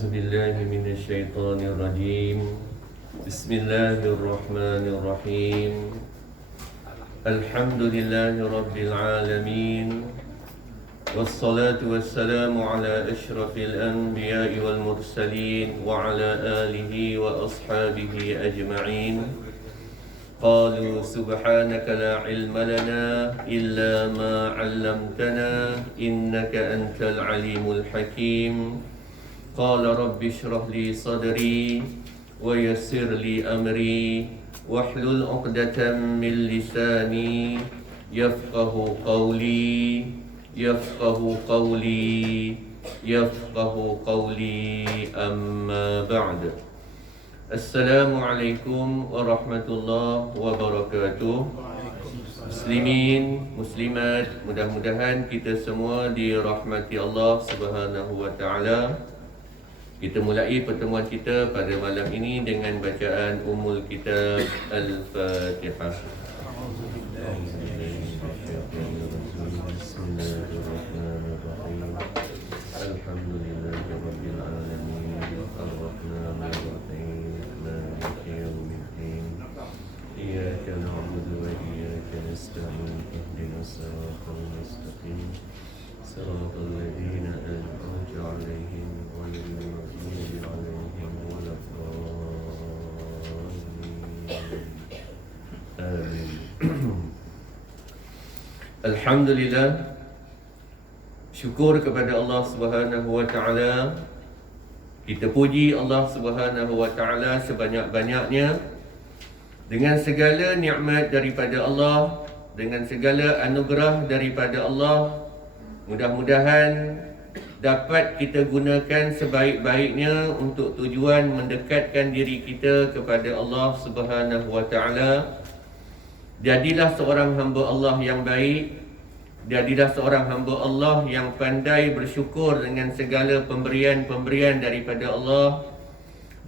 أعوذ بالله من الشيطان الرجيم. بسم الله الرحمن الرحيم. الحمد لله رب العالمين، والصلاة والسلام على أشرف الأنبياء والمرسلين وعلى آله وأصحابه أجمعين. قالوا سبحانك لا علم لنا إلا ما علمتنا إنك أنت العليم الحكيم. قال رب اشرح لي صدري ويسر لي أمري واحلل عقدة من لساني يفقه قولي يفقه قولي أما بعد. Assalamualaikum warahmatullahi wabarakatuh. Muslimin, muslimat, mudah-mudahan kita semua dirahmati Allah Subhanahu wa taala. Kita mulai pertemuan kita pada malam ini dengan bacaan Ummul Kitab Al-Fatihah. Bismillahirrahmanirrahim. Alhamdulillahirabbil alamin. Ar-Rahmanir-Rahim. إياك نعبد وإياك نستعين اهدنا الصراط المستقيم صراط الذين أنعمت عليهم غير المغضوب عليهم ولا الضالين آمين. Alhamdulillah, syukur kepada Allah Subhanahu wa taala. Kita puji Allah Subhanahu wa taala sebanyak-banyaknya dengan segala nikmat daripada Allah, dengan segala anugerah daripada Allah. Mudah-mudahan dapat kita gunakan sebaik-baiknya untuk tujuan mendekatkan diri kita kepada Allah Subhanahu wa taala. Jadilah seorang hamba Allah yang baik, jadilah seorang hamba Allah yang pandai bersyukur dengan segala pemberian-pemberian daripada Allah.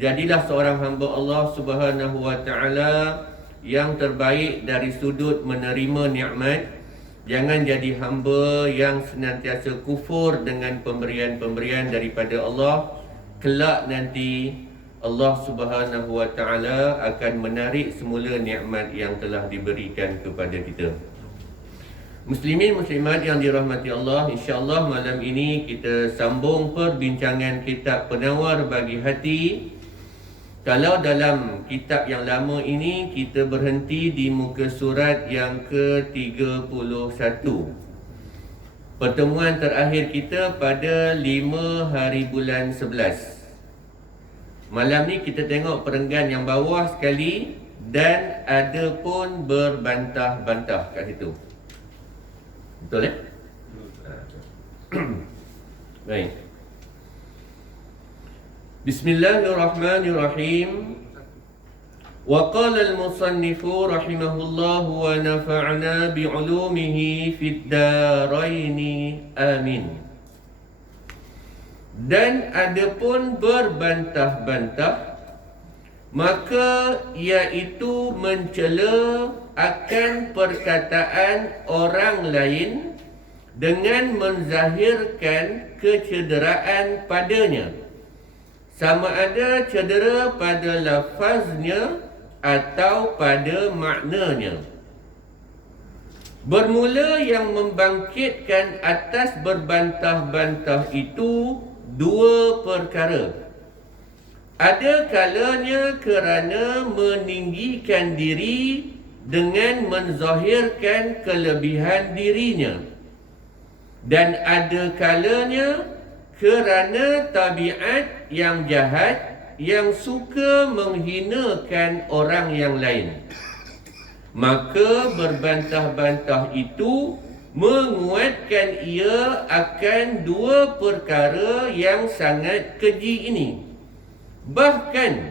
Jadilah seorang hamba Allah Subhanahu wa taala yang terbaik dari sudut menerima nikmat. Jangan jadi hamba yang senantiasa kufur dengan pemberian-pemberian daripada Allah. Kelak nanti Allah Subhanahu wa taala akan menarik semula nikmat yang telah diberikan kepada kita. Muslimin muslimat yang dirahmati Allah, insya-Allah malam ini kita sambung perbincangan kitab Penawar Bagi Hati. Kalau dalam kitab yang lama ini kita berhenti di muka surat yang ke-31. Pertemuan terakhir kita pada 5 hari bulan 11. Malam ni kita tengok perenggan yang bawah sekali dan ada pun berbantah-bantah kat situ. Betul Baik. Bismillahirrahmanirrahim. Wa qala al-musannifu rahimahullah wa nafa'na bi'ulumihi fid daraini amin. Dan adapun berbantah-bantah, maka iaitu mencela akan perkataan orang lain dengan menzahirkan kecederaan padanya, sama ada cedera pada lafaznya atau pada maknanya. Bermula yang membangkitkan atas berbantah-bantah itu dua perkara. Ada kalanya kerana meninggikan diri dengan menzahirkan kelebihan dirinya, dan ada kalanya kerana tabiat yang jahat yang suka menghinakan orang yang lain. Maka berbantah-bantah itu menguatkan ia akan dua perkara yang sangat keji ini. Bahkan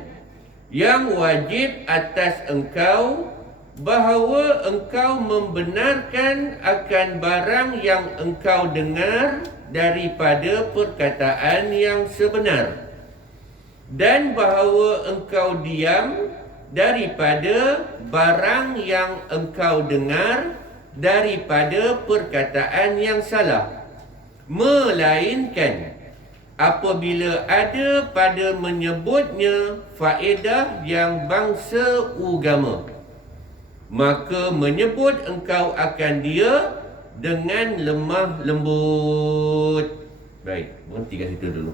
yang wajib atas engkau bahawa engkau membenarkan akan barang yang engkau dengar daripada perkataan yang sebenar, dan bahawa engkau diam daripada barang yang engkau dengar daripada perkataan yang salah, melainkan apabila ada pada menyebutnya faedah yang bangsa agama, maka menyebut engkau akan dia dengan lemah lembut. Baik, berhenti kat situ dulu.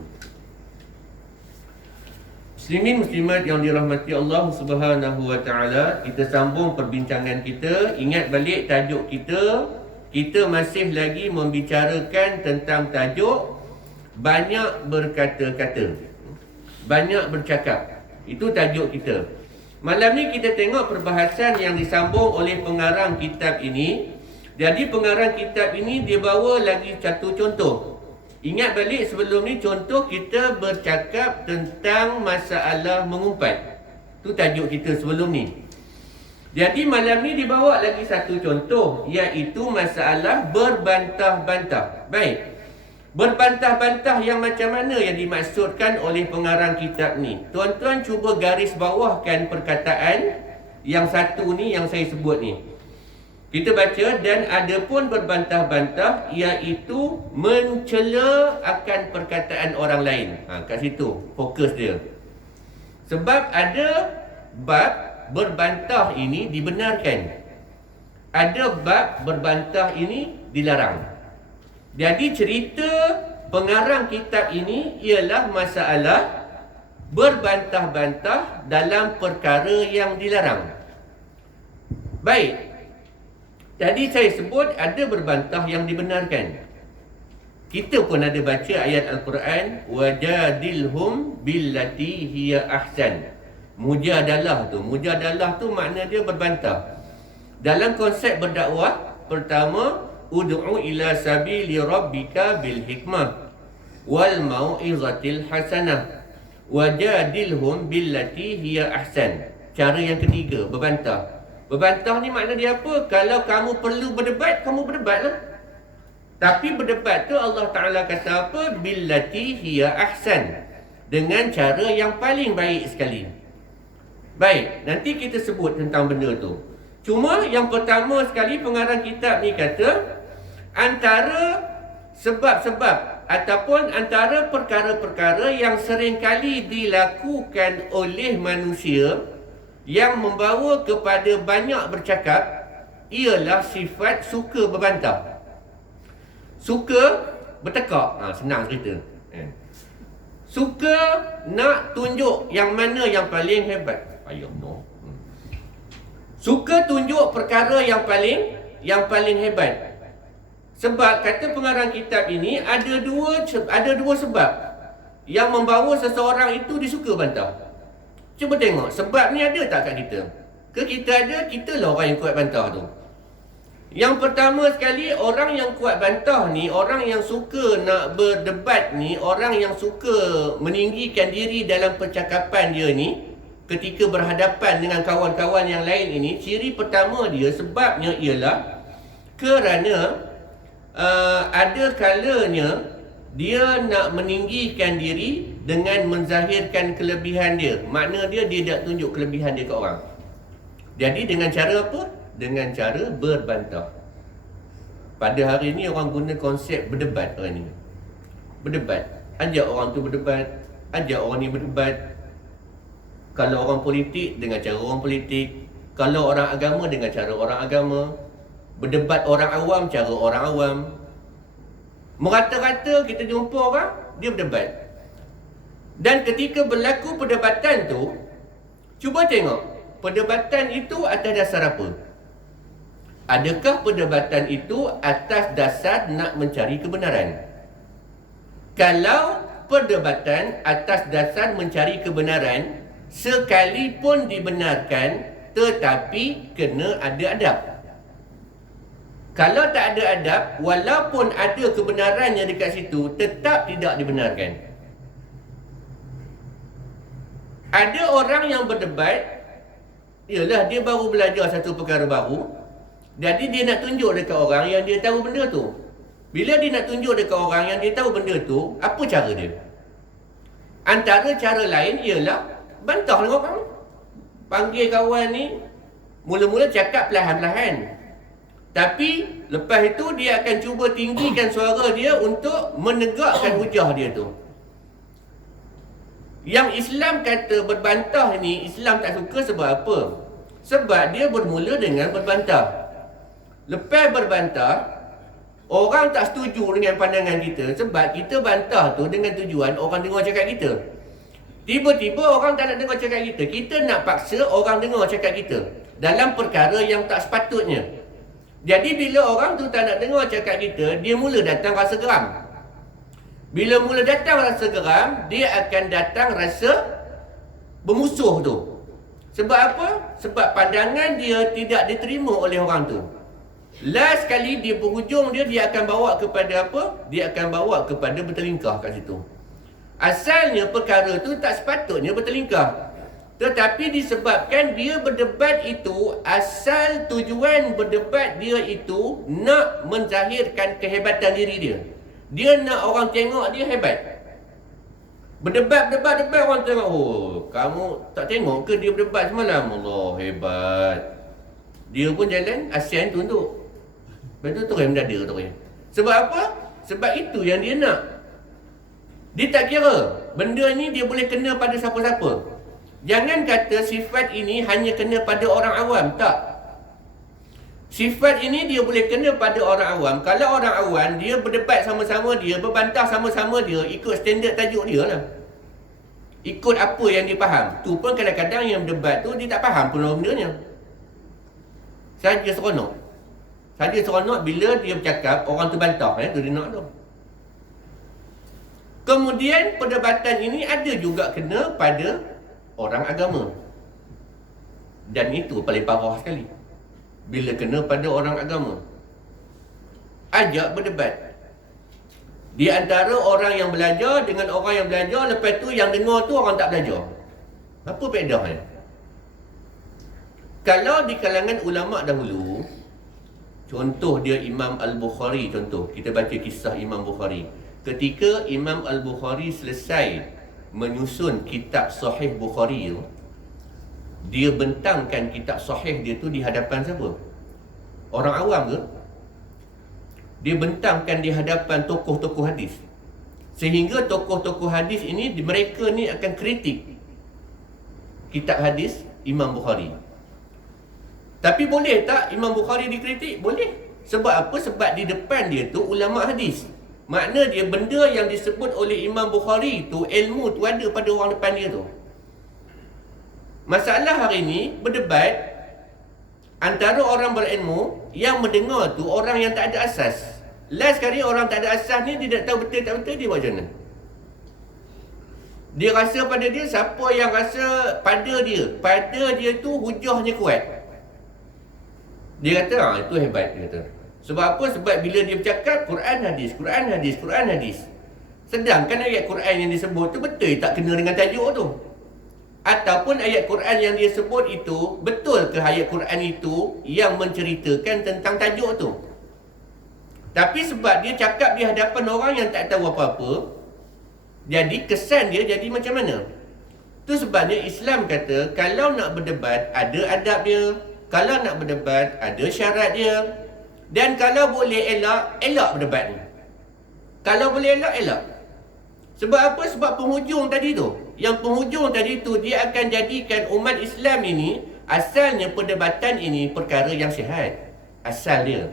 Muslimin muslimat yang dirahmati Allah Subhanahu wa taala, kita sambung perbincangan kita. Ingat balik tajuk kita. Kita masih lagi membicarakan tentang tajuk banyak berkata-kata, banyak bercakap. Itu tajuk kita. Malam ni kita tengok perbahasan yang disambung oleh pengarang kitab ini. Jadi pengarang kitab ini dia bawa lagi satu contoh. Ingat balik sebelum ni contoh kita bercakap tentang masalah mengumpat. Itu tajuk kita sebelum ni. Jadi malam ni dibawa lagi satu contoh, iaitu masalah berbantah-bantah. Baik. Berbantah-bantah yang macam mana yang dimaksudkan oleh pengarang kitab ni? Tuan-tuan cuba garis bawahkan perkataan yang satu ni yang saya sebut ni. Kita baca, dan ada pun berbantah-bantah iaitu mencela akan perkataan orang lain. Kat situ fokus dia. Sebab ada bab berbantah ini dibenarkan, ada bab berbantah ini dilarang. Jadi cerita pengarang kitab ini ialah masalah berbantah-bantah dalam perkara yang dilarang. Baik. Tadi saya sebut ada berbantah yang dibenarkan. Kita pun ada baca ayat Al-Quran, wajadilhum billati hiya ahsan. Mujadalah tu makna dia berbantah. Dalam konsep berdakwah, pertama, ud'u ila sabili rabbika bil hikmah wal mau'izatil hasanah wajadilhum billati hiya ahsan. Cara yang ketiga, berbantah. Berbantah ni makna dia apa? Kalau kamu perlu berdebat, kamu berdebatlah. Tapi berdebat tu Allah Ta'ala kata apa? Billati hiya ahsan, dengan cara yang paling baik sekali. Baik, nanti kita sebut tentang benda tu. Cuma yang pertama sekali pengarang kitab ni kata, antara sebab-sebab ataupun antara perkara-perkara yang seringkali dilakukan oleh manusia yang membawa kepada banyak bercakap ialah sifat suka berbantah. Suka bertekak, senang cerita. Suka nak tunjuk yang mana yang paling hebat. Suka tunjuk perkara yang paling hebat. Sebab kata pengarang kitab ini ada dua sebab yang membawa seseorang itu disuka bantah. Cuba tengok sebab ni ada tak kat kita? Ke kita ada, kita lah orang yang kuat bantah tu. Yang pertama sekali, orang yang kuat bantah ni, orang yang suka nak berdebat ni, orang yang suka meninggikan diri dalam percakapan dia ni, ketika berhadapan dengan kawan-kawan yang lain ini, ciri pertama dia, sebabnya ialah kerana ada kalanya dia nak meninggikan diri dengan menzahirkan kelebihan dia. Makna dia tak tunjuk kelebihan dia ke orang. Jadi dengan cara apa? Dengan cara berbantah. Pada hari ni orang guna konsep berdebat orang ni. Berdebat. Ajak orang tu berdebat, ajak orang ni berdebat. Kalau orang politik, dengan cara orang politik. Kalau orang agama, dengan cara orang agama. Berdebat orang awam, cara orang awam. Merata-rata kita jumpa orang, dia berdebat. Dan ketika berlaku perdebatan tu, cuba tengok, perdebatan itu atas dasar apa? Adakah perdebatan itu atas dasar nak mencari kebenaran? Kalau perdebatan atas dasar mencari kebenaran, sekalipun dibenarkan, tetapi kena ada adab. Kalau tak ada adab, walaupun ada kebenarannya dekat situ, tetap tidak dibenarkan. Ada orang yang berdebat, ialah dia baru belajar satu perkara baru, jadi dia nak tunjuk dekat orang yang dia tahu benda tu. Bila dia nak tunjuk dekat orang yang dia tahu benda tu, apa cara dia? Antara cara lain ialah bantah dengan orang. Panggil kawan ni, mula-mula cakap perlahan-lahan. Tapi lepas itu dia akan cuba tinggikan suara dia untuk menegakkan hujah dia tu. Yang Islam kata berbantah ni, Islam tak suka sebab apa? Sebab dia bermula dengan berbantah. Lepas berbantah, orang tak setuju dengan pandangan kita sebab kita bantah tu dengan tujuan orang dengar cakap kita. Tiba-tiba orang tak nak dengar cakap kita. Kita nak paksa orang dengar cakap kita dalam perkara yang tak sepatutnya. Jadi bila orang tu tak nak dengar cakap kita, dia mula datang rasa geram. Bila mula datang rasa geram, dia akan datang rasa bermusuh tu. Sebab apa? Sebab pandangan dia tidak diterima oleh orang tu. Last sekali dia berhujung dia akan bawa kepada apa? Dia akan bawa kepada bertelingkah kat situ. Asalnya perkara tu tak sepatutnya bertelingkah. Tetapi disebabkan dia berdebat itu, asal tujuan berdebat dia itu nak menzahirkan kehebatan diri dia. Dia nak orang tengok dia hebat. Berdebat, orang tengok, oh, kamu tak tengok ke dia berdebat semalam? Allah, hebat. Dia pun jalan, ASEAN tunduk. Lepas tu terus mendada terus. Sebab apa? Sebab itu yang dia nak. Dia tak kira benda ni dia boleh kena pada siapa-siapa. Jangan kata sifat ini hanya kena pada orang awam. Tak. Sifat ini dia boleh kena pada orang awam. Kalau orang awam, dia berdebat sama-sama dia, berbantah sama-sama dia, ikut standard tajuk dia lah. Ikut apa yang dia faham. Tu pun kadang-kadang yang berdebat tu, dia tak faham pun benda-nya. Saja seronok. Saja seronok bila dia bercakap, orang tu bantah. Tu dia nak tu. Kemudian perdebatan ini ada juga kena pada orang agama. Dan itu paling parah sekali. Bila kena pada orang agama. Ajak berdebat. Di antara orang yang belajar dengan orang yang belajar, lepas tu yang dengar tu orang tak belajar. Apa bedanya? Kalau di kalangan ulama' dahulu, contoh dia Imam Al-Bukhari, contoh. Kita baca kisah Imam Bukhari. Ketika Imam Al-Bukhari selesai menyusun kitab Sahih Bukhari tu, dia bentangkan kitab Sahih dia tu di hadapan siapa? Orang awam ke? Dia bentangkan di hadapan tokoh-tokoh hadis. Sehingga tokoh-tokoh hadis ini, mereka ni akan kritik kitab hadis Imam Bukhari. Tapi boleh tak Imam Bukhari dikritik? Boleh. Sebab apa? Sebab di depan dia tu ulama' hadis. Makna dia benda yang disebut oleh Imam Bukhari tu, ilmu tu ada pada orang depan dia tu. Masalah hari ni berdebat antara orang berilmu yang mendengar tu orang yang tak ada asas. Last kali orang tak ada asas ni, dia tak tahu betul tak betul, dia buat macam mana? Dia rasa pada dia, siapa yang rasa pada dia tu hujahnya kuat. Dia kata, itu hebat, dia kata. Sebab apa? Sebab bila dia bercakap Quran hadis. Sedangkan ayat Quran yang disebut tu betul tak kena dengan tajuk tu. Ataupun ayat Quran yang dia sebut itu, betul ke ayat Quran itu yang menceritakan tentang tajuk tu? Tapi sebab dia cakap di hadapan orang yang tak tahu apa-apa, jadi kesan dia jadi macam mana? Tu sebabnya Islam kata, kalau nak berdebat ada adab dia, kalau nak berdebat ada syarat dia. Dan kalau boleh elak berdebat ni. Kalau boleh elak. Sebab apa? Sebab penghujung tadi tu. Yang penghujung tadi tu, dia akan jadikan umat Islam ini, asalnya perdebatan ini perkara yang sihat. Asal dia.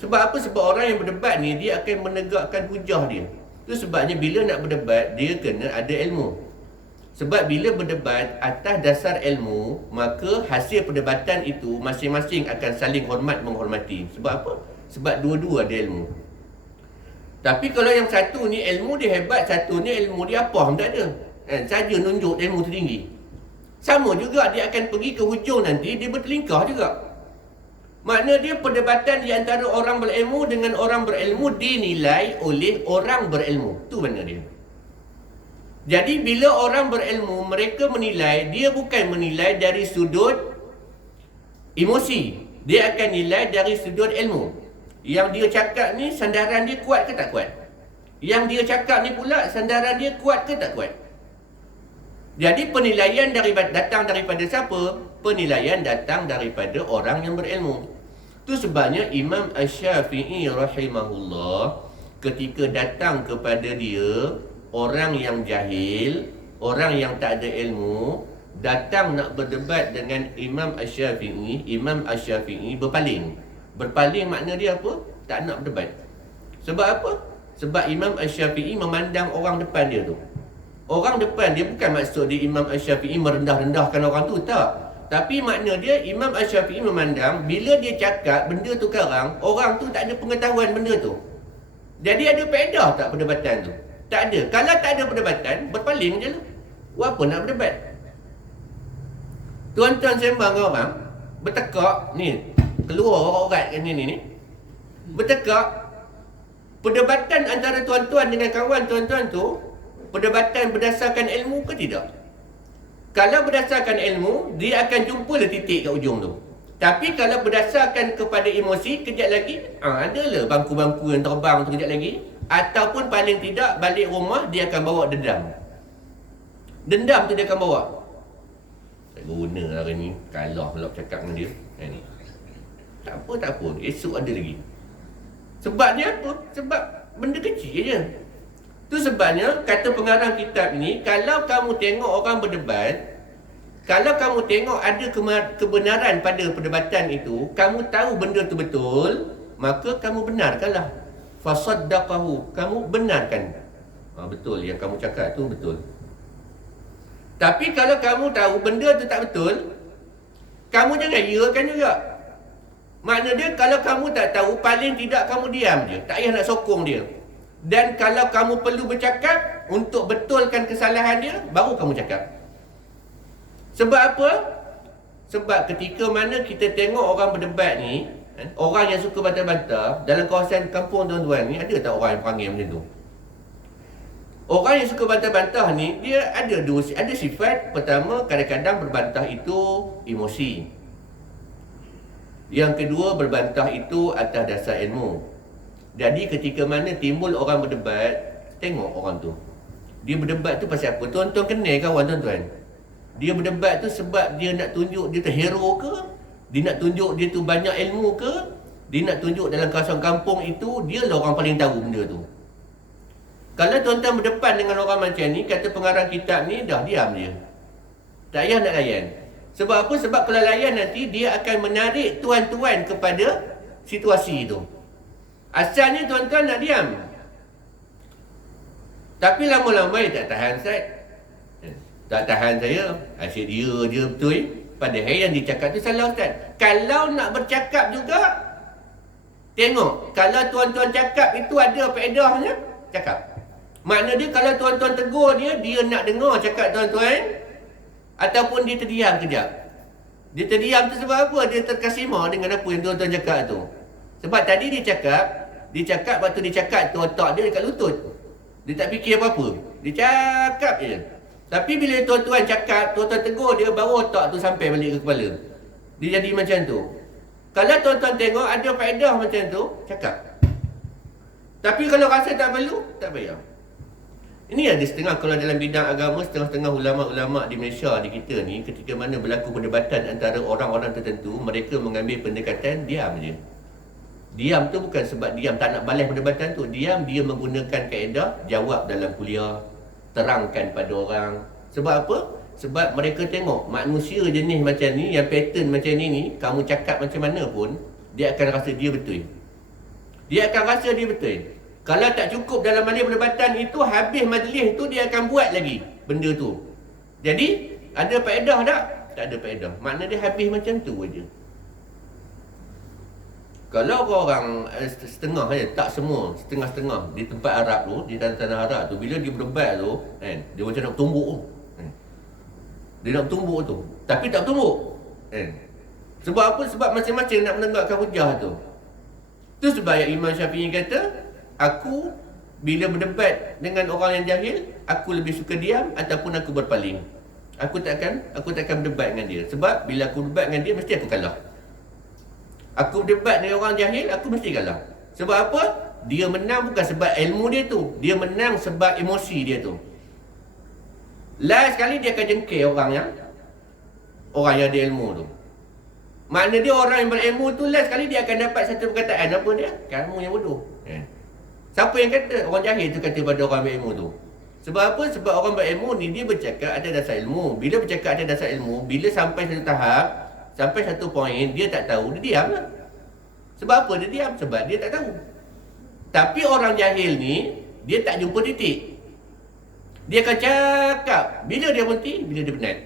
Sebab apa? Sebab orang yang berdebat ni, dia akan menegakkan hujah dia. Itu sebabnya bila nak berdebat, dia kena ada ilmu. Sebab bila berdebat atas dasar ilmu, maka hasil perdebatan itu masing-masing akan saling hormat menghormati. Sebab apa? Sebab dua-dua ada ilmu. Tapi kalau yang satu ni ilmu dia hebat, satu ni ilmu dia apa tak ada. Saja nunjuk ilmu tertinggi. Sama juga dia akan pergi ke hujung nanti, dia bertelingkah juga. Makna dia perdebatan di antara orang berilmu dengan orang berilmu dinilai oleh orang berilmu. Itu makna dia. Jadi bila orang berilmu, mereka menilai, dia bukan menilai dari sudut emosi. Dia akan nilai dari sudut ilmu. Yang dia cakap ni, sandaran dia kuat ke tak kuat? Yang dia cakap ni pula, sandaran dia kuat ke tak kuat? Jadi penilaian datang daripada siapa? Penilaian datang daripada orang yang berilmu. Itu sebabnya Imam Asy-Syafi'i rahimahullah, ketika datang kepada dia orang yang jahil, orang yang tak ada ilmu datang nak berdebat dengan Imam Asy-Syafi'i, Imam Asy-Syafi'i berpaling. Berpaling makna dia apa? Tak nak berdebat. Sebab apa? Sebab Imam Asy-Syafi'i memandang orang depan dia tu. Orang depan dia bukan maksud dia Imam Asy-Syafi'i merendah-rendahkan orang tu, tak. Tapi makna dia Imam Asy-Syafi'i memandang bila dia cakap benda tu karang, orang tu tak ada pengetahuan benda tu. Jadi ada faedah tak perdebatan tu? Tak ada. Kalau tak ada perdebatan, berpaling je lah. Buat apa nak berdebat? Tuan-tuan sembang dengan orang, bertekak, ni, keluar orang-orang ni. Bertekak, perdebatan antara tuan-tuan dengan kawan tuan-tuan tu, perdebatan berdasarkan ilmu ke tidak? Kalau berdasarkan ilmu, dia akan jumpa le titik kat ujung tu. Tapi kalau berdasarkan kepada emosi, kejap lagi, adalah bangku-bangku yang terbang tu kejap lagi. Ataupun paling tidak, balik rumah, dia akan bawa dendam. Dendam tu dia akan bawa. Tak guna hari ni, kalah pula cakap dengan dia. Ni. Tak apa. Esok ada lagi. Sebabnya apa? Sebab benda kecil je. Tu sebabnya, kata pengarang kitab ni, kalau kamu tengok orang berdebat, kalau kamu tengok ada kebenaran pada perdebatan itu, kamu tahu benda tu betul, maka kamu benarkanlah. Fasaddaqahu, kamu benarkan. Betul, yang kamu cakap tu betul. Tapi kalau kamu tahu benda tu tak betul, kamu jangan iakan juga. Makna dia kalau kamu tak tahu, paling tidak kamu diam je. Tak payah nak sokong dia. Dan kalau kamu perlu bercakap untuk betulkan kesalahan dia, baru kamu cakap. Sebab apa? Sebab ketika mana kita tengok orang berdebat ni, orang yang suka bantah-bantah, dalam kawasan kampung tuan-tuan ni, ada tak orang yang perangai macam tu? Orang yang suka bantah-bantah ni, dia ada sifat. Pertama, kadang-kadang berbantah itu emosi. Yang kedua, berbantah itu atas dasar ilmu. Jadi ketika mana timbul orang berdebat, tengok orang tu. Dia berdebat tu pasal apa? Tuan-tuan kenal kawan tuan-tuan? Dia berdebat tu sebab dia nak tunjuk dia tu hero ke? Dia nak tunjuk dia tu banyak ilmu ke? Dia nak tunjuk dalam kawasan kampung itu, dia lah orang paling tahu benda tu. Kalau tuan-tuan berdepan dengan orang macam ni, kata pengarang kitab ni, dah diam je. Tak payah nak layan. Sebab apa? Sebab kalau layan nanti, dia akan menarik tuan-tuan kepada situasi itu. Asalnya tuan-tuan nak diam. Tapi lama-lama dia tak tahan, Ustaz. Tak tahan saya. Asyik dia je betul. Padahal yang dicakap tu salah, Ustaz. Kalau nak bercakap juga, tengok. Kalau tuan-tuan cakap itu ada faedahnya, cakap. Makna dia kalau tuan-tuan tegur dia, dia nak dengar cakap tuan-tuan, ataupun dia terdiam kejap. Dia terdiam tu sebab apa? Dia terkesima dengan apa yang tuan-tuan cakap tu. Sebab tadi dia cakap waktu dia cakap tu, otak dia dekat lutut. Dia tak fikir apa-apa. Dia cakap je. Tapi bila tuan-tuan cakap, tuan-tuan tegur dia, baru otak tu sampai balik ke kepala. Dia jadi macam tu. Kalau tuan-tuan tengok ada faedah macam tu, cakap. Tapi kalau rasa tak perlu, tak payah. Ini ada setengah, kalau dalam bidang agama, setengah-setengah ulama'-ulama' di Malaysia, di kita ni, ketika mana berlaku perdebatan antara orang-orang tertentu, mereka mengambil pendekatan diam je. Diam tu bukan sebab diam tak nak balas perdebatan tu. Diam, dia menggunakan kaedah jawab dalam kuliah, terangkan pada orang. Sebab apa? Sebab mereka tengok manusia jenis macam ni, yang pattern macam ni, kamu cakap macam mana pun, dia akan rasa dia betul. Dia akan rasa dia betul. Kalau tak cukup dalam majlis perdebatan itu, habis majlis tu dia akan buat lagi benda tu. Jadi, ada faedah tak? Tak ada faedah. Makna dia habis macam tu aja. Kalau orang setengah je, tak semua, setengah-setengah di tempat Arab tu, di tanah-tanah Arab tu, bila dia berdebat tu, kan, dia macam nak tumbuk tu. Dia nak tumbuk tu. Tapi tak tumbuk. Kan? Sebab apa? Sebab masing-masing nak menegakkan hujah tu. Tu sebab yang Imam Syafi'i kata, aku bila berdebat dengan orang yang jahil, aku lebih suka diam ataupun aku berpaling. Aku takkan berdebat dengan dia. Sebab bila aku berdebat dengan dia, mesti aku kalah. Aku berdebat dengan orang jahil, aku mesti kalah. Sebab apa? Dia menang bukan sebab ilmu dia tu. Dia menang sebab emosi dia tu. Last sekali dia akan jengkel orang yang ada ilmu tu. Makna dia orang yang berilmu tu, last sekali dia akan dapat satu perkataan. Apa dia? Kamu yang bodoh. Siapa yang kata? Orang jahil tu kata pada orang berilmu tu. Sebab apa? Sebab orang berilmu ni dia bercakap ada dasar ilmu. Bila bercakap ada dasar ilmu, bila sampai satu tahap, sampai satu poin dia tak tahu, dia diam lah. Sebab apa dia diam? Sebab dia tak tahu. Tapi orang jahil ni, dia tak jumpa titik. Dia akan cakap. Bila dia berhenti? Bila dia penat.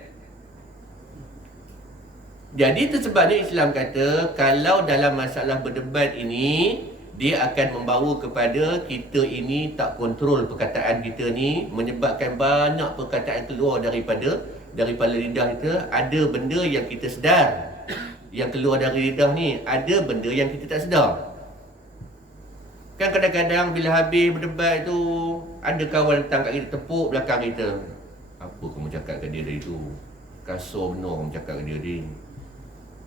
Jadi itu sebabnya Islam kata, kalau dalam masalah berdebat ini, dia akan membawa kepada kita ini tak kontrol perkataan kita ni, menyebabkan banyak perkataan keluar daripada lidah kita. Ada benda yang kita sedar, yang keluar dari lidah ni, ada benda yang kita tak sedar. Kan kadang-kadang bila habis berdebat tu, ada kawan datang kat kita, tepuk belakang kita. Apa kamu cakap kat dia dari tu? Kasar benar kamu cakap kat dia ni.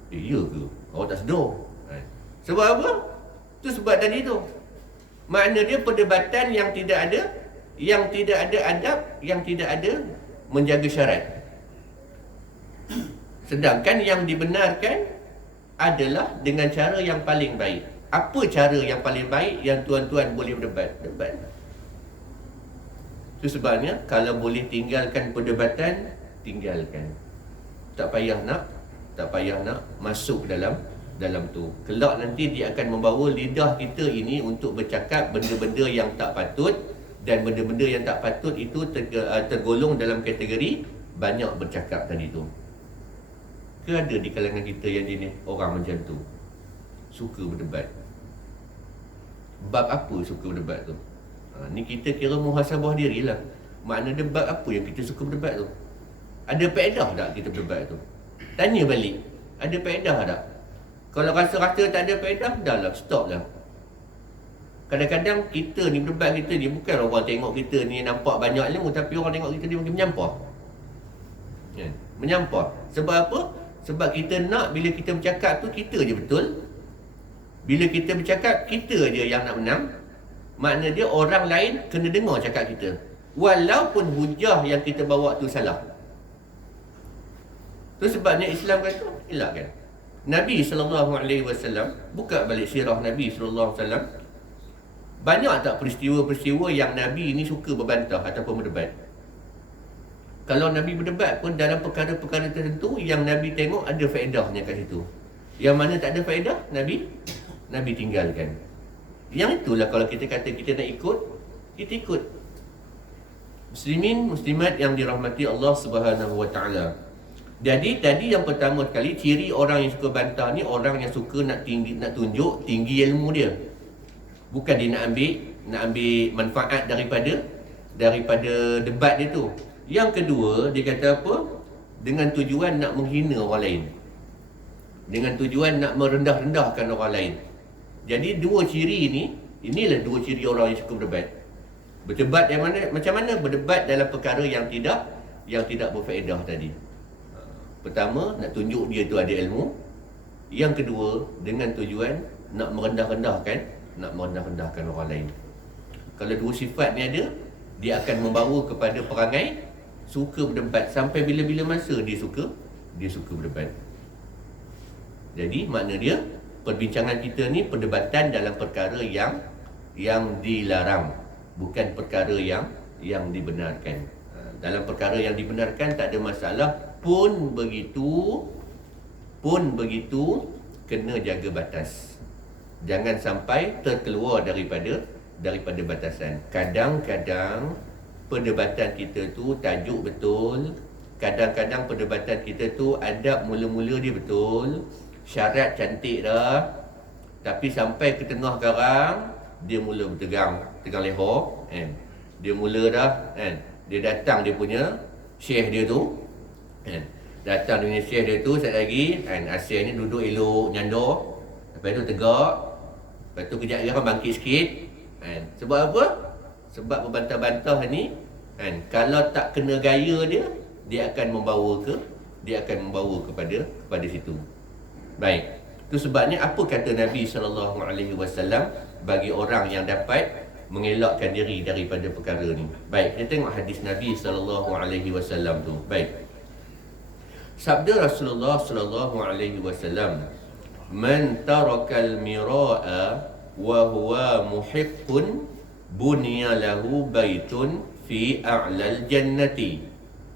Ya ke? Awak tak sedar? Sebab apa? Itu sebab tadi tu. Makna dia perdebatan yang tidak ada adab, yang tidak ada menjaga syarat. Sedangkan yang dibenarkan adalah dengan cara yang paling baik. Apa cara yang paling baik yang tuan-tuan boleh berdebat? Debat. Itu sebabnya kalau boleh tinggalkan perdebatan, tinggalkan. Tak payah nak masuk dalam tu. Kelak nanti dia akan membawa lidah kita ini untuk bercakap benda-benda yang tak patut, dan benda-benda yang tak patut itu tergolong dalam kategori banyak bercakap tadi tu. Ke ada di kalangan kita yang jenis orang macam tu? Suka berdebat. Bab apa suka berdebat tu? Ni kita kira muhasabah dirilah. Makna debat apa yang kita suka berdebat tu? Ada faedah tak kita berdebat tu? Tanya balik. Ada faedah tak? Kalau rasa-rasa tak ada faedah, dah lah, stop lah. Kadang-kadang kita ni berdebat, kita ni bukan orang tengok kita ni nampak banyak ilmu, tapi orang tengok kita ni mungkin menyampah. Menyampah. Sebab apa? Sebab kita nak bila kita bercakap tu, kita je betul. Bila kita bercakap, kita je yang nak menang. Makna dia orang lain kena dengar cakap kita, walaupun hujah yang kita bawa tu salah. Tu sebabnya Islam kata, elakkan. Nabi SAW, buka balik sirah Nabi SAW, banyak tak peristiwa-peristiwa yang Nabi ni suka berbantah ataupun berdebat. Kalau Nabi berdebat pun dalam perkara-perkara tertentu yang Nabi tengok ada faedahnya kat situ. Yang mana tak ada faedah, Nabi tinggalkan. Yang itulah kalau kita kata kita nak ikut, kita ikut. Muslimin, muslimat yang dirahmati Allah Subhanahu Wa Taala. Jadi tadi yang pertama sekali, ciri orang yang suka bantah ni orang yang suka nak tunjuk tinggi ilmu dia. Bukan dia nak ambil manfaat daripada debat dia tu. Yang kedua, dia kata apa? Dengan tujuan nak menghina orang lain. Dengan tujuan nak merendah-rendahkan orang lain. Jadi dua ciri ni, inilah dua ciri orang yang suka berdebat. Berdebat yang mana? Macam mana berdebat dalam perkara yang tidak berfaedah tadi. Pertama, nak tunjuk dia tu ada ilmu. Yang kedua, dengan tujuan nak merendah-rendahkan orang lain. Kalau dua sifat ni ada, dia akan membawa kepada perangai suka berdebat. Sampai bila-bila masa dia suka berdebat. Jadi makna dia, perbincangan kita ni perdebatan dalam perkara yang dilarang, bukan perkara yang dibenarkan. Dalam perkara yang dibenarkan tak ada masalah. Pun begitu kena jaga batas. Jangan sampai terkeluar daripada batasan. Kadang-kadang perdebatan kita tu tajuk betul, kadang-kadang perdebatan kita tu adab mula-mula dia betul, syarat cantik dah, tapi sampai ke tengah garang dia mula tegang leher, kan? Dia mula dah, kan? Dia datang dia punya syekh dia tu, kan? Datang dengan syekh dia tu, sekejap lagi kan, Syekh ni duduk elok, nyandor, lepas tu tegak, lepas tu kejap lagi kan bangkit sikit, kan? Sebab apa? Sebab berbantah-bantah ni, kan, kalau tak kena gaya dia akan membawa kepada situ. Baik. Itu sebabnya apa kata Nabi SAW bagi orang yang dapat mengelakkan diri daripada perkara ni. Baik, kita tengok hadis Nabi SAW tu. Baik. Sabda Rasulullah SAW, "Man tarakal mira'a wa huwa muhiqqun bunya lahu baitun fi a'lal jannati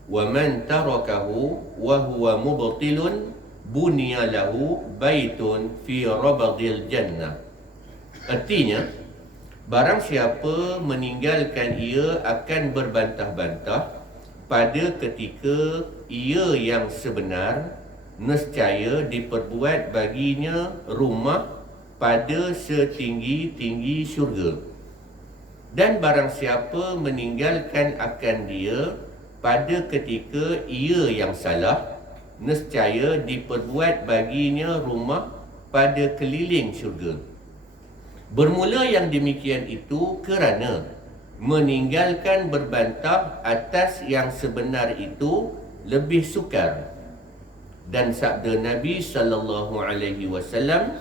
wa man tarakahu wa huwa mubtilun bunya lahu baitun fi rabadil jannah. Artinya, barang siapa meninggalkan ia akan berbantah-bantah pada ketika ia yang sebenar, nescaya diperbuat baginya rumah pada setinggi-tinggi syurga. Dan barang siapa meninggalkan akan dia pada ketika ia yang salah, nescaya diperbuat baginya rumah pada keliling syurga. Bermula yang demikian itu kerana meninggalkan berbantah atas yang sebenar itu lebih sukar. Dan sabda Nabi sallallahu alaihi wasallam,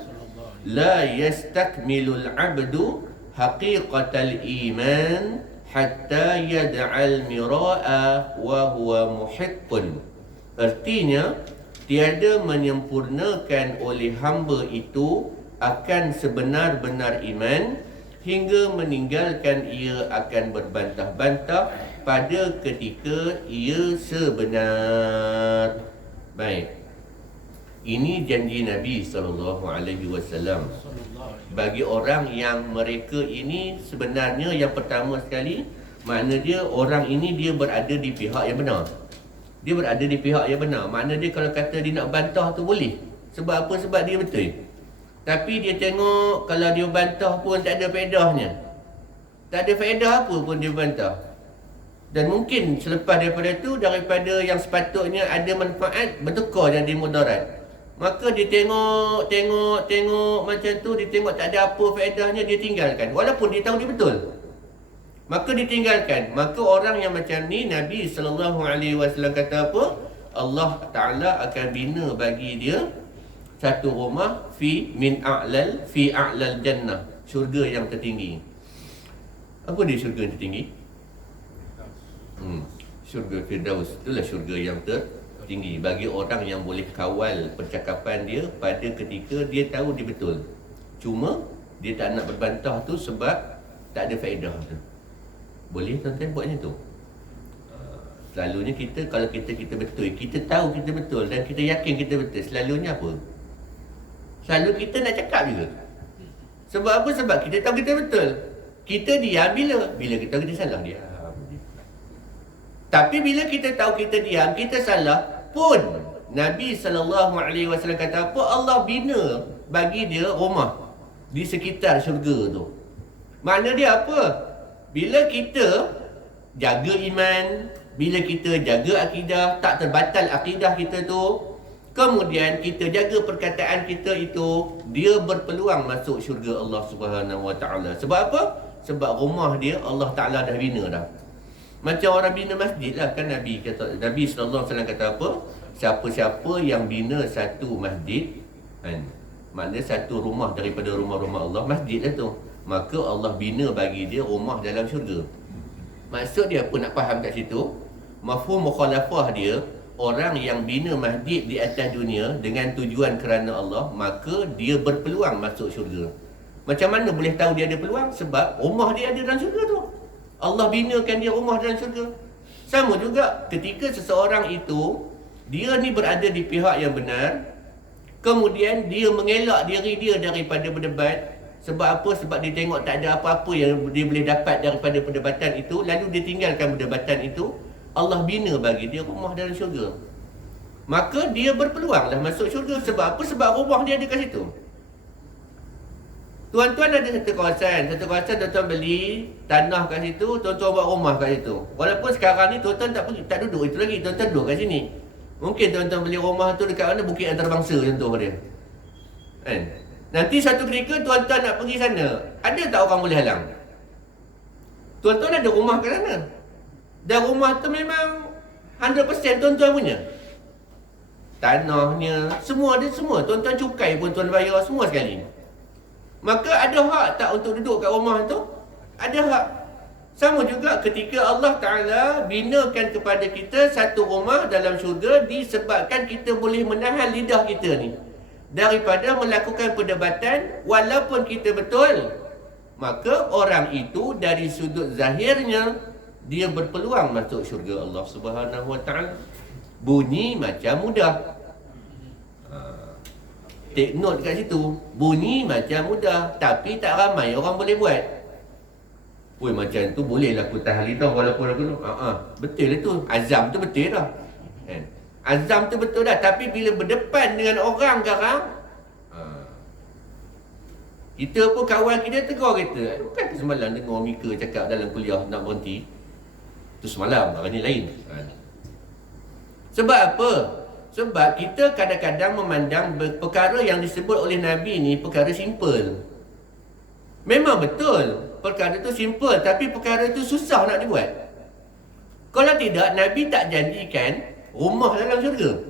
la yastakmilul abdu haqiqatal iman hatta yad'al mira'a wa huwa muhiqqun. Artinya, tiada menyempurnakan oleh hamba itu akan sebenar-benar iman hingga meninggalkan ia akan berbantah-bantah pada ketika ia sebenar. Baik. Ini janji Nabi SAW bagi orang yang mereka ini sebenarnya yang pertama sekali, makna dia orang ini dia berada di pihak yang benar. Dia berada di pihak yang benar. Makna dia kalau kata dia nak bantah tu boleh. Sebab apa? Sebab dia betul. Tapi dia tengok kalau dia bantah pun tak ada faedahnya. Tak ada faedah apa pun dia bantah. Dan mungkin selepas daripada tu, daripada yang sepatutnya ada manfaat, bertukar jadi mudarat. Maka dia tengok macam tu, dia tengok tak ada apa faedahnya, dia tinggalkan. Walaupun dia tahu dia betul. Maka ditinggalkan. Maka orang yang macam ni, Nabi SAW kata apa? Allah Ta'ala akan bina bagi dia satu rumah fi a'lal jannah, syurga yang tertinggi. Apa dia syurga yang tertinggi? Syurga Firdaus. Itulah syurga yang tertinggi bagi orang yang boleh kawal percakapan dia pada ketika dia tahu dia betul. Cuma dia tak nak berbantah tu sebab tak ada faedah tu. Boleh tuan-tuan buat macam tu? Selalunya kita, kalau kita betul, kita tahu kita betul dan kita yakin kita betul, selalunya apa? Selalu kita nak cakap juga. Sebab apa? Sebab kita tahu kita betul. Kita diam bila kita tahu kita salah, diam. Tapi bila kita tahu kita diam, kita salah pun, Nabi SAW kata apa? Allah bina bagi dia rumah di sekitar syurga tu. Makna dia apa? Bila kita jaga iman, bila kita jaga akidah, tak terbatal akidah kita tu, kemudian kita jaga perkataan kita itu, dia berpeluang masuk syurga Allah Subhanahu Wa Taala. Sebab apa? Sebab rumah dia Allah Taala dah bina dah. Macam orang bina masjid lah kan. Nabi SAW kata apa? Siapa-siapa yang bina satu masjid, kan, maknanya satu rumah daripada rumah-rumah Allah, masjid lah tu, maka Allah bina bagi dia rumah dalam syurga. Maksud dia apa nak faham kat situ? Mafhum mukhalafah dia, orang yang bina masjid di atas dunia dengan tujuan kerana Allah, maka dia berpeluang masuk syurga. Macam mana boleh tahu dia ada peluang? Sebab rumah dia ada dalam syurga tu. Allah binakan dia rumah dalam syurga. Sama juga ketika seseorang itu, dia ni berada di pihak yang benar, kemudian dia mengelak diri dia daripada berdebat. Sebab apa? Sebab dia tengok tak ada apa-apa yang dia boleh dapat daripada perdebatan itu, lalu dia tinggalkan perdebatan itu. Allah bina bagi dia rumah dalam syurga. Maka dia berpeluanglah masuk syurga. Sebab apa? Sebab rumah dia ada kat situ. Tuan-tuan ada satu kawasan tuan-tuan beli tanah kat situ, tuan-tuan buat rumah kat situ. Walaupun sekarang ni tuan-tuan tak duduk itu lagi, tuan-tuan duduk kat sini. Mungkin tuan-tuan beli rumah tu dekat mana, Bukit Antarabangsa contoh dia. Kan? Nanti satu ketika tuan-tuan nak pergi sana, ada tak orang boleh halang? Tuan-tuan ada rumah kat sana. Dan rumah tu memang 100% tuan-tuan punya. Tanahnya, semua ada semua. Tuan-tuan cukai pun tuan bayar semua sekali. Maka ada hak tak untuk duduk kat rumah tu? Ada hak. Sama juga ketika Allah Ta'ala binakan kepada kita satu rumah dalam syurga, disebabkan kita boleh menahan lidah kita ni daripada melakukan perdebatan. Walaupun kita betul, maka orang itu dari sudut zahirnya dia berpeluang masuk syurga Allah Subhanahu Wa Taala. Bunyi macam mudah. Take note kat situ. Bunyi macam mudah, tapi tak ramai orang boleh buat. Woi, macam tu bolehlah aku tahan lidah walaupun aku betul lah tu. Azam tu betul dah. Kan? Azam tu betul dah, tapi bila berdepan dengan orang sekarang, kita pun kawan kita tegur kita. Bukan semalam dengar Mika cakap dalam kuliah nak berhenti. Tu semalam, hari ni lain. Sebab apa? Sebab kita kadang-kadang memandang perkara yang disebut oleh Nabi ni perkara simple. Memang betul, perkara tu simple, tapi perkara tu susah nak dibuat. Kalau tidak, Nabi tak janjikan rumah dalam syurga.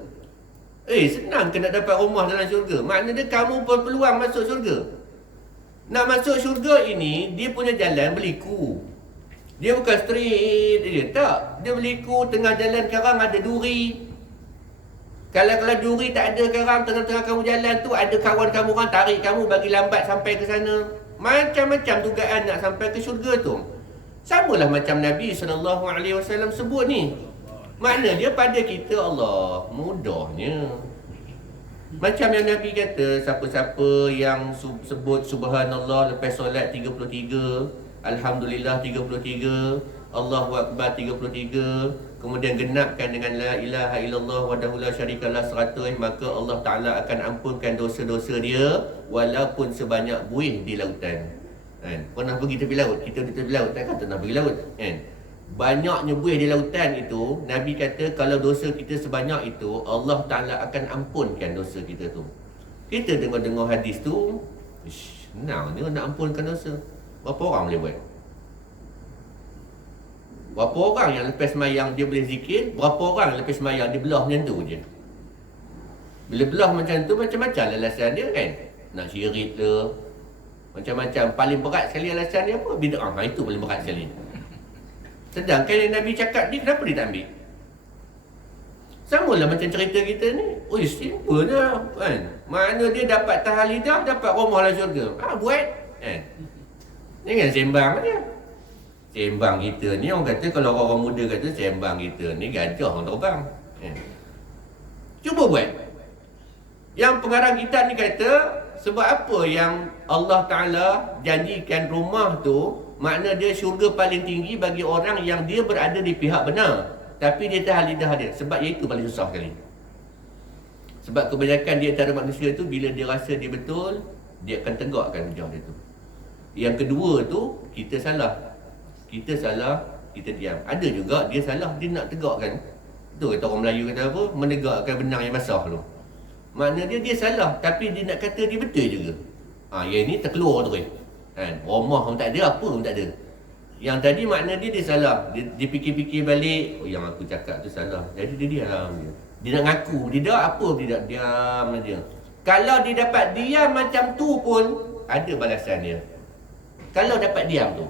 Senang ke nak dapat rumah dalam syurga? Maknanya kamu berpeluang masuk syurga. Nak masuk syurga ini, dia punya jalan berliku. Dia bukan straight dia, tak. Dia berliku, tengah jalan sekarang ada duri. Kalau duri tak ada sekarang, tengah-tengah kamu jalan tu, ada kawan kamu orang tarik kamu bagi lambat sampai ke sana. Macam-macam dugaan nak sampai ke syurga tu. Samalah macam Nabi SAW sebut ni. Makna dia pada kita, Allah, mudahnya. Macam yang Nabi kata, siapa-siapa yang sebut subhanallah lepas solat 33, alhamdulillah 33, Allahu Akbar 33, kemudian genapkan dengan la ilaha illallah wahdahu la syarikalah 100, maka Allah Ta'ala akan ampunkan dosa-dosa dia walaupun sebanyak buih di lautan. Pernah pergi tepi laut? Kita di tepi laut, tak kata nak pergi laut, kan? Banyaknya buih di lautan itu, Nabi kata kalau dosa kita sebanyak itu, Allah Ta'ala akan ampunkan dosa kita tu. Kita dengar-dengar hadis tu, senang dia nak ampunkan dosa. Berapa orang boleh buat? Berapa orang yang lepas semayang dia boleh zikir? Berapa orang lepas semayang dia belah macam tu je? Bila belah macam tu, macam-macam alasan dia, kan? Nak syirik ke, macam-macam. Paling berat sekali alasan dia apa? Bid'ah. Itu paling berat sekali. Sedangkan yang Nabi cakap ni, kenapa dia tak ambil? Sama lah macam cerita kita ni. Simple je, kan? Mana dia dapat tahan lidah, dapat rumah dalam syurga. Buat, kan? Jangan sembang je. Sembang kita ni, orang kata kalau orang muda kata sembang kita ni gajah orang terbang. Cuba buat. Yang pengarang kitab ni kata, sebab apa yang Allah Ta'ala janjikan rumah tu, makna dia syurga paling tinggi bagi orang yang dia berada di pihak benar, tapi dia tahan lidah dia. Sebab itu paling susah sekali. Sebab kebanyakan di antara manusia tu, bila dia rasa dia betul, dia akan tegakkan hujah dia tu. Yang kedua tu, kita salah. Kita salah, kita diam. Ada juga dia salah, dia nak tegakkan. Tu kata orang Melayu kata apa? Menegakkan benang yang basah tu. Makna dia salah, tapi dia nak kata dia betul juga. Yang ni terkeluar tu, kan? Rumah pun tak ada, apa pun tak ada. Yang tadi makna dia salah. Dia fikir-fikir balik, yang aku cakap tu salah. Jadi dia diam. Dia nak ngaku, dia dah apa dia tak diam aja. Kalau dia dapat diam macam tu pun ada balasan dia. Kalau dapat diam tu.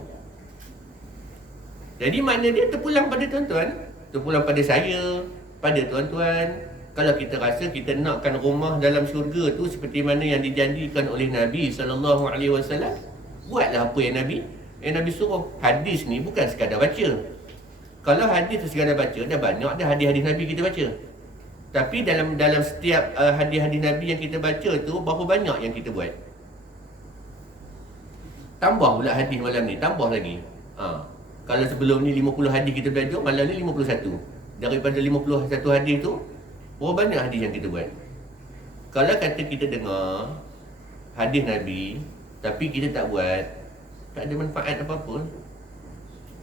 Jadi makna dia terpulang pada tuan-tuan, terpulang pada saya, pada tuan-tuan. Kalau kita rasa kita nakkan rumah dalam syurga tu seperti mana yang dijanjikan oleh Nabi SAW, buatlah apa yang Nabi suruh. Hadis ni bukan sekadar baca. Kalau hadis tu sekadar baca, dah banyak dah hadis-hadis Nabi kita baca. Tapi dalam setiap hadis-hadis Nabi yang kita baca tu, berapa banyak yang kita buat? Tambah pula hadis malam ni, tambah lagi. Kalau sebelum ni 50 hadis kita belajar, malam ni 51. Daripada 51 hadis tu, berapa banyak hadis yang kita buat? Kalau kata kita dengar hadis Nabi, tapi kita tak buat, tak ada manfaat apa-apa.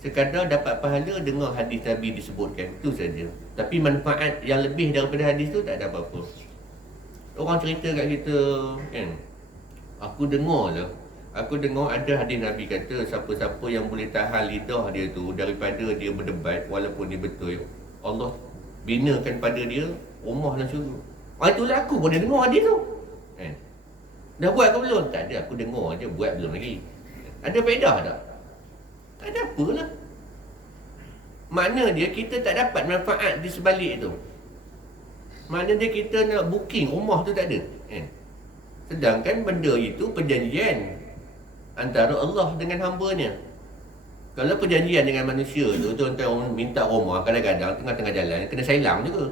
Sekadar dapat pahala dengar hadis Nabi disebutkan, itu saja. Tapi manfaat yang lebih daripada hadis tu tak ada apa-apa. Orang cerita kat kita, kan? Aku dengar ada hadis Nabi kata, siapa-siapa yang boleh tahan lidah dia tu daripada dia berdebat walaupun dia betul, Allah binakan pada dia rumah dalam syurga. Itulah aku boleh dengar hadis tu, kan? Dah buat ke belum? Tak ada, aku dengar je, buat belum lagi. Ada faedah tak? Tak ada apalah. Makna dia kita tak dapat manfaat di sebalik tu. Makna dia kita nak booking rumah tu tak ada, kan? Sedangkan benda itu perjanjian antara Allah dengan hamba-Nya. Kalau perjanjian dengan manusia tu, tuan-tuan minta rumah, kadang-kadang tengah-tengah jalan kena sailang juga.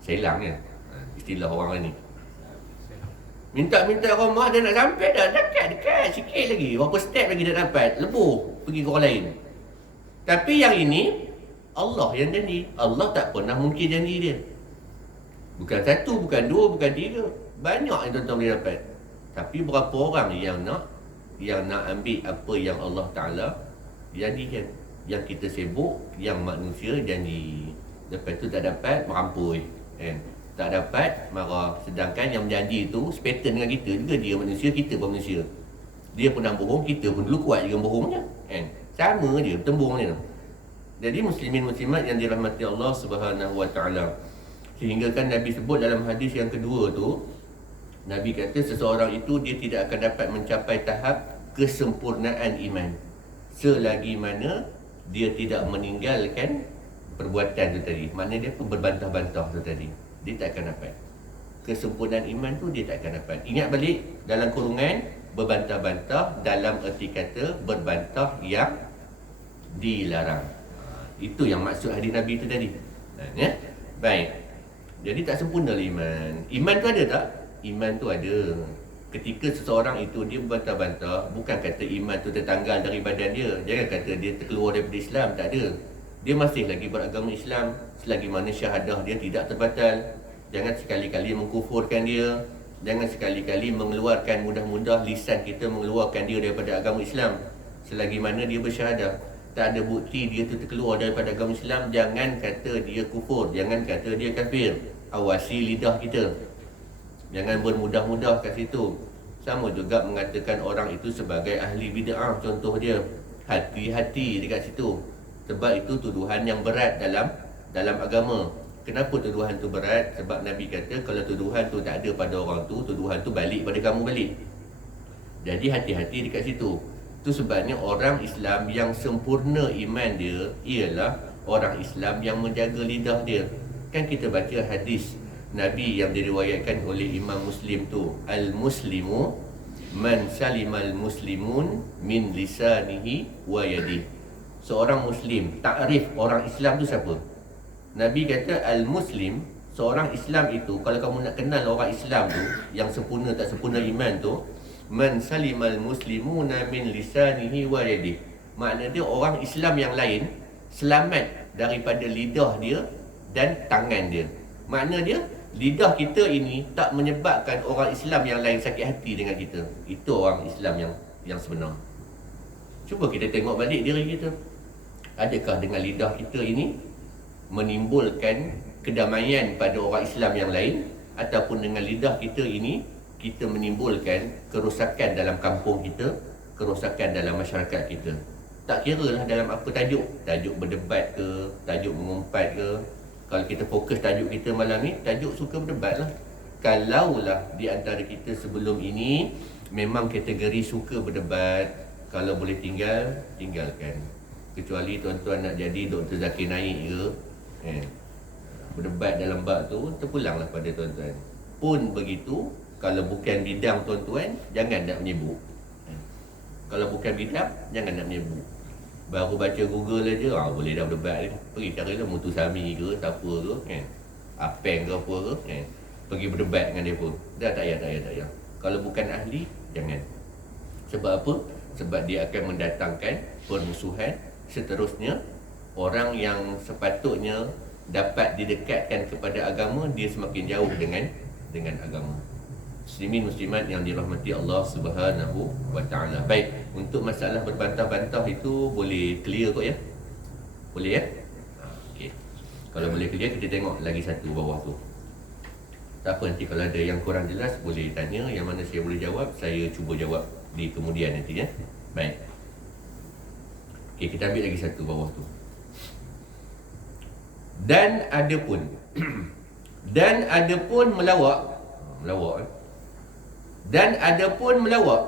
Sailang kan? Istilah orang ni. Minta rumah, dia nak sampai dah, dekat sikit lagi, berapa step lagi dah dapat, lebur pergi ke orang lain. Tapi yang ini Allah yang janji. Allah tak pernah mungkin janji dia. Bukan satu, bukan dua, bukan tiga, banyak yang tuan-tuan boleh dapat. Tapi berapa orang yang nak ambil apa yang Allah Ta'ala janjikan. Yang kita sibuk, yang manusia janji. Lepas tu tak dapat, merampui kan? Tak dapat, marah. Sedangkan yang berjanji tu sepattern dengan kita juga. Dia manusia, kita pun manusia. Dia pun nak bohong, kita pun dulu kuat juga bohongnya kan? Sama je tembung dia tu. Jadi muslimin muslimat yang dirahmati Allah Subhanahu Wa Ta'ala, sehingga kan Nabi sebut dalam hadis yang kedua tu, Nabi kata seseorang itu dia tidak akan dapat mencapai tahap kesempurnaan iman selagi mana dia tidak meninggalkan perbuatan tu tadi. Maknanya dia pun berbantah-bantah tu tadi. Dia tak akan dapat kesempurnaan iman tu, dia tak akan dapat. Ingat balik dalam kurungan berbantah-bantah, dalam erti kata berbantah yang dilarang. Itu yang maksud hadis Nabi tu tadi. Ya? Baik. Jadi tak sempurna iman. Iman tu ada tak? Iman tu ada. Ketika seseorang itu dia berbantah-bantah, bukan kata iman tu tertanggal dari badan dia. Jangan kata dia terkeluar daripada Islam, tak ada. Dia masih lagi beragama Islam selagi mana syahadah dia tidak terbatal. Jangan sekali-kali mengkufurkan dia. Jangan sekali-kali mengeluarkan mudah-mudah lisan kita mengeluarkan dia daripada agama Islam selagi mana dia bersyahadah. Tak ada bukti dia tu terkeluar daripada agama Islam, jangan kata dia kufur, jangan kata dia kafir. Awasi lidah kita, jangan bermudah-mudah kat situ. Sama juga mengatakan orang itu sebagai ahli bid'ah, contoh dia. Hati-hati dekat situ. Sebab itu tuduhan yang berat dalam agama. Kenapa tuduhan tu berat? Sebab Nabi kata kalau tuduhan tu tak ada pada orang tu, tuduhan tu balik pada kamu balik. Jadi hati-hati dekat situ. Itu sebabnya orang Islam yang sempurna iman dia ialah orang Islam yang menjaga lidah dia. Kan kita baca hadis Nabi yang diriwayatkan oleh Imam Muslim tu, Al-Muslimu man salimal muslimun min lisanihi wa yadihi. Seorang Muslim, takrif orang Islam tu siapa? Nabi kata Al-Muslim, seorang Islam itu, kalau kamu nak kenal orang Islam tu yang sempurna tak sempurna iman tu, man salimal muslimuna min lisanihi wa yadihi. Makna dia orang Islam yang lain selamat daripada lidah dia dan tangan dia. Makna dia lidah kita ini tak menyebabkan orang Islam yang lain sakit hati dengan kita. Itu orang Islam yang sebenar. Cuba kita tengok balik diri kita. Adakah dengan lidah kita ini menimbulkan kedamaian pada orang Islam yang lain, ataupun dengan lidah kita ini kita menimbulkan kerosakan dalam kampung kita, kerosakan dalam masyarakat kita. Tak kira lah dalam apa tajuk berdebat ke, tajuk mengumpat ke. Kalau kita fokus tajuk kita malam ni, tajuk suka berdebat lah. Kalaulah di antara kita sebelum ini memang kategori suka berdebat, kalau boleh tinggalkan. Kecuali tuan-tuan nak jadi Dr. Zakir Naik ke, berdebat dalam bab tu, terpulanglah pada tuan-tuan. Pun begitu, kalau bukan bidang tuan-tuan, jangan nak menyebut. Kalau bukan bidang, jangan nak menyebut. Baru baca Google aja, boleh dah berdebat ni. Pergi carilah Mutusami ke, siapa ke, Apeng ke apa ke, pergi berdebat dengan dia pun. Dah tak payah. Kalau bukan ahli, jangan. Sebab apa? Sebab dia akan mendatangkan permusuhan. Seterusnya, orang yang sepatutnya dapat didekatkan kepada agama, dia semakin jauh dengan agama. Muslimin muslimat yang dirahmati Allah Subhanahu Wa Ta'ala. Baik, untuk masalah berbantah-bantah itu boleh clear kot ya? Boleh ya? Okey. Kalau boleh clear, kita tengok lagi satu bawah tu. Tak apa, nanti kalau ada yang kurang jelas boleh tanya, yang mana saya boleh jawab, saya cuba jawab di kemudian nanti ya. Baik. Okey, kita ambil lagi satu bawah tu. Dan ada pun dan ada pun melawak dan ada pun melawak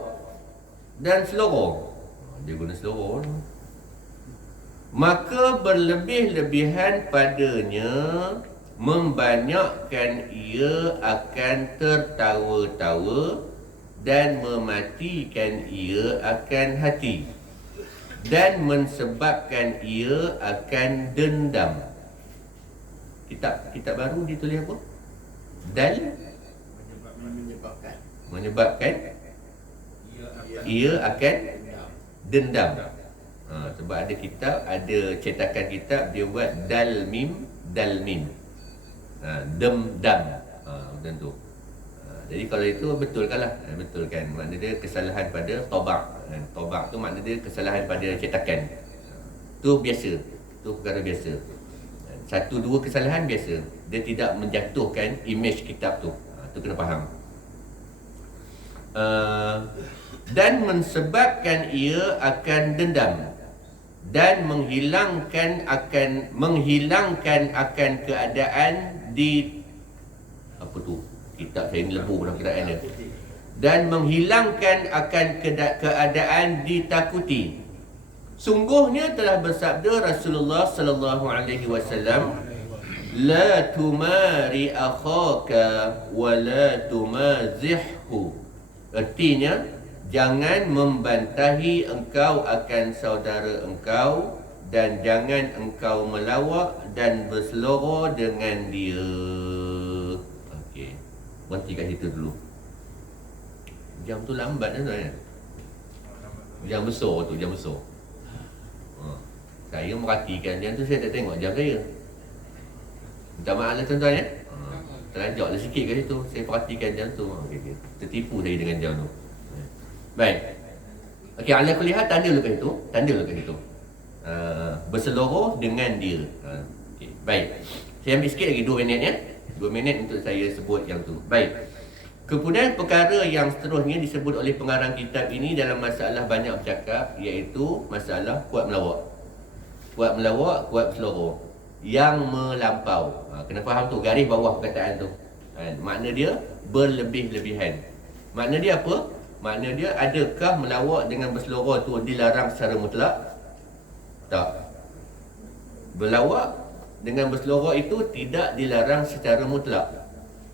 dan seloroh. Dia guna seloroh. Maka berlebih-lebihan padanya membanyakkan ia akan tertawa-tawa dan mematikan ia akan hati. dan mensebabkan ia akan dendam. Kitab baru ditulis apa? Dal menyebabkan ia akan dendam. Sebab ada kitab, ada cetakan kitab dia buat dal mim dam macam tu. Jadi kalau itu betul kan lah, betul kan, makna dia kesalahan pada tobak tu makna dia kesalahan pada cetakan. Tu biasa, tu perkara biasa. Satu dua kesalahan biasa, dia tidak menjatuhkan image kitab tu. Tu kena faham. Dan mensebabkan ia akan dendam dan menghilangkan akan keadaan di apa tu, kitab saya ni lebu dalam kiraan dia, dan menghilangkan akan keadaan ditakuti. Sungguhnya telah bersabda Rasulullah sallallahu alaihi wasallam, la tumari akhaka wa la tumazihhu. Artinya, jangan membantahi engkau akan saudara engkau dan jangan engkau melawak dan berseloroh dengan dia. Okey. Berhenti kat situ dulu. Jam tu lambat kan tuan? Jam besar tu, jam besar. Saya merhatikan jam tu, saya tak tengok jam saya. Minta maaf lah tuan-tuan ya. Terajak lah sikit kat situ, saya perhatikan jam tu. Okay. Tertipu saya dengan jam tu. Baik. Okey, ala kulihat tanda lu kat situ. Berseloroh dengan dia. Okay. Baik. Saya ambil sikit lagi 2 minit ya. 2 minit untuk saya sebut yang tu. Baik. Kemudian perkara yang seterusnya disebut oleh pengarang kitab ini dalam masalah banyak bercakap, iaitu masalah kuat melawak. Kuat melawak, kuat berseloroh yang melampau. Kena faham tu, garis bawah perkataan tu. Makna dia berlebih-lebihan. Makna dia apa? Makna dia, adakah melawak dengan berseloroh tu dilarang secara mutlak? Tak. Berlawak dengan berseloroh itu tidak dilarang secara mutlak.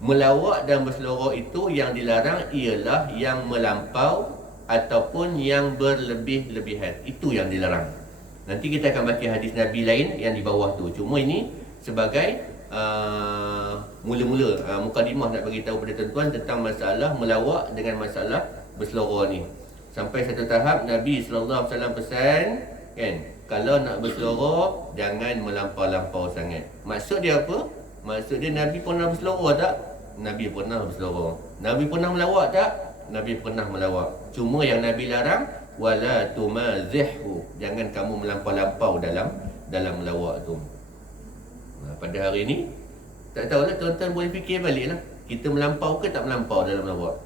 Melawak dan berseloroh itu yang dilarang ialah yang melampau ataupun yang berlebih-lebihan. Itu yang dilarang. Nanti kita akan baca hadis Nabi lain yang di bawah tu. Cuma ini sebagai mula-mula mukadimah nak bagi tahu pada tuan-tuan tentang masalah melawak dengan masalah berseloroh ni. Sampai satu tahap Nabi sallallahu alaihi wasallam pesan kan, kalau nak berseloroh jangan melampau-lampau sangat. Maksud dia apa? Maksud dia Nabi pernah berseloroh tak? Nabi pernah berseloroh. Nabi pernah melawak tak? Nabi pernah melawak. Cuma yang Nabi larang, wala tumazihhu, jangan kamu melampau-lampau dalam melawak tu. Pada hari ni tak tahulah tuan-tuan boleh fikir baliklah, kita melampau ke tak melampau dalam melawak.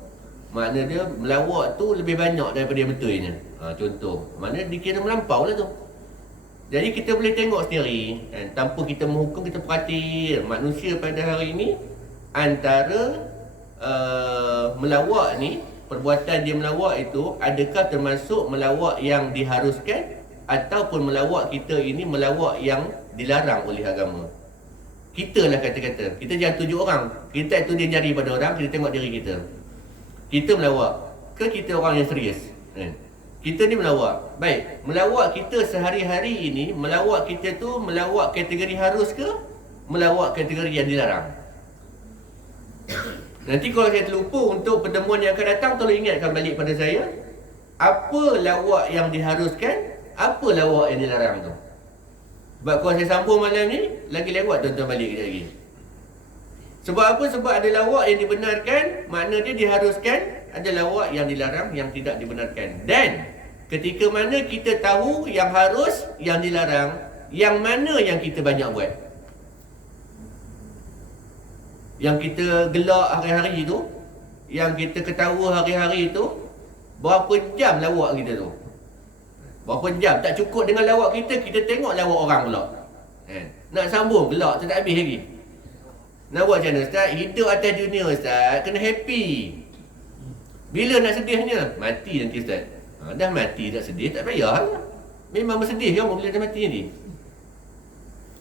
Makna dia melawak tu lebih banyak daripada yang betulnya. Contoh, makna dikira melampau lah tu. Jadi kita boleh tengok sendiri kan, tanpa kita menghukum, kita perhati manusia pada hari ini antara melawak ni, perbuatan dia melawak itu adakah termasuk melawak yang diharuskan ataupun melawak kita ini melawak yang dilarang oleh agama. Kita lah kata-kata, kita jangan tuju orang, kita itu dia jari pada orang, kita tengok diri kita. Kita melawak ke kita orang yang serius? Kita ni melawak. Baik, melawak kita sehari-hari ini, melawak kita tu melawak kategori harus ke melawak kategori yang dilarang? Nanti kalau saya terlupa untuk pertemuan yang akan datang, tolong ingatkan balik pada saya, apa lawak yang diharuskan, apa lawak yang dilarang tu. Sebab kalau saya sambung malam ni, lagi lewat tuan-tuan balik kejap lagi. Sebab apa? Sebab ada lawak yang dibenarkan, makna dia diharuskan. Ada lawak yang dilarang, yang tidak dibenarkan. Dan ketika mana kita tahu yang harus, yang dilarang, yang mana yang kita banyak buat? Yang kita gelak hari-hari tu, yang kita ketawa hari-hari tu, berapa jam lawak kita tu? Berapa jam? Tak cukup dengan lawak kita, kita tengok lawak orang pula. Nak sambung, gelak tu tak habis lagi. Nak buat macam mana Ustaz? Hidup atas dunia Ustaz, kena happy. Bila nak sedihnya? Mati nanti Ustaz. Dah mati tak sedih, tak payah. Memang bersedih kan bila dah mati nanti.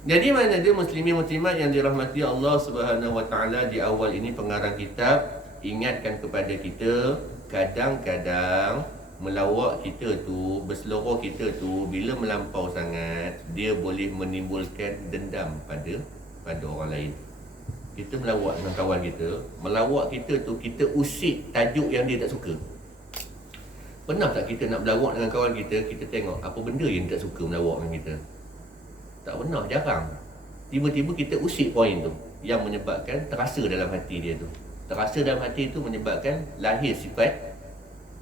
Jadi mana dia muslimin muslimat yang dirahmati Allah Subhanahu Wa Taala, di awal ini pengarang kitab ingatkan kepada kita, kadang-kadang melawak kita tu, berseloroh kita tu, bila melampau sangat, dia boleh menimbulkan dendam pada orang lain. Kita melawak dengan kawan kita, melawak kita tu, kita usik tajuk yang dia tak suka. Pernah tak kita nak melawak dengan kawan kita, kita tengok apa benda yang dia tak suka melawak dengan kita? Tak pernah, jarang. Tiba-tiba kita usik poin tu, yang menyebabkan terasa dalam hati dia tu. Terasa dalam hati tu menyebabkan lahir sifat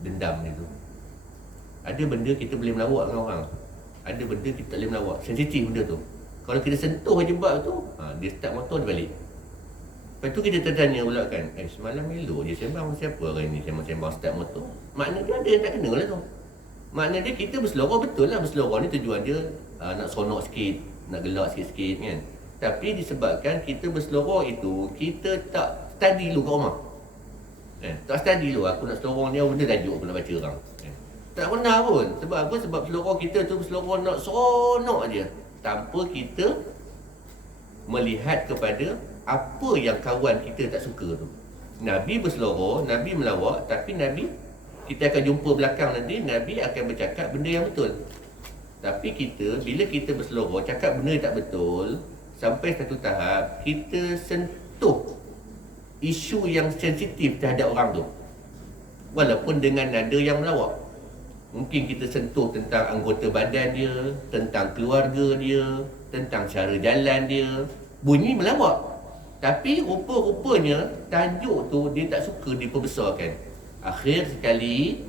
dendam dia tu. Ada benda kita boleh melawak dengan orang, ada benda kita tak boleh melawak. Sensitif benda tu. Kalau kita sentuh je bab tu, dia start motor, dia balik. Lepas tu kita tertanya pula kan, semalam elok je sembang siapa hari ni, sembang start motor. Makna dia ada yang tak kena lah tu. Makna dia kita berseloroh, betul lah berseloroh ni tujuan dia nak seronok sikit, nak gelak sikit-sikit kan. Tapi disebabkan kita berseloroh itu, kita tak study dulu kat rumah. Tak study dulu, aku nak seloroh ni, benda tajuk aku nak baca orang. Tak pernah pun. Sebab apa? Sebab seloroh kita tu seloroh nak seronok je, tanpa kita melihat kepada apa yang kawan kita tak suka tu. Nabi berseloroh, Nabi melawak, tapi Nabi, kita akan jumpa belakang nanti, Nabi akan bercakap benda yang betul. Tapi kita, bila kita berseloroh, cakap benda yang tak betul, sampai satu tahap, kita sentuh isu yang sensitif terhadap orang tu, walaupun dengan nada yang melawak. Mungkin kita sentuh tentang anggota badan dia, tentang keluarga dia, tentang cara jalan dia, bunyi melawak. Tapi rupa-rupanya tajuk tu dia tak suka diperbesarkan. Akhir sekali,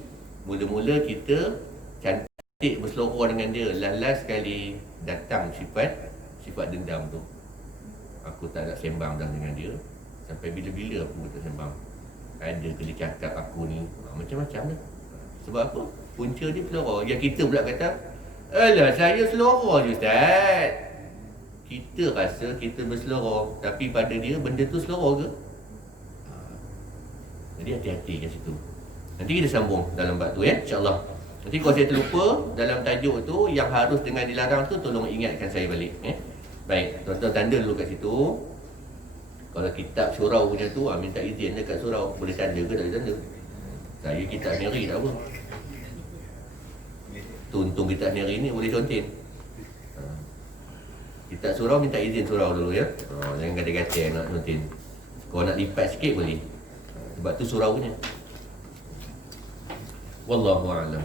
mula-mula kita cantik berseloroh dengan dia, last sekali datang sifat dendam tu. Aku tak nak sembang dah dengan dia. Sampai bila-bila aku tak sembang. Ada ke dia cakap aku ni, macam-macam dah. Sebab apa? Punca dia seloroh. Yang kita pula kata, alah saya seloroh je Ustaz. Kita rasa kita berseloroh, tapi pada dia benda tu seloroh ke? Jadi hati-hati kat situ. Nanti kita sambung dalam bab tu insya-Allah. Nanti kalau saya terlupa dalam tajuk tu yang harus dengan dilarang tu, tolong ingatkan saya balik. Baik, tuan-tuan tanda dulu kat situ. Kalau kitab surau punya tu, minta izin dekat surau, boleh tanda ke tak boleh tanda? Saya kitab Neri tak apa. Tuntung kitab Neri ni boleh contin. Kitab surau minta izin surau dulu ya. Jangan kata-kata nak contin. Kalau nak lipat sikit boleh. Sebab tu surau punya. Wallahu a'lam.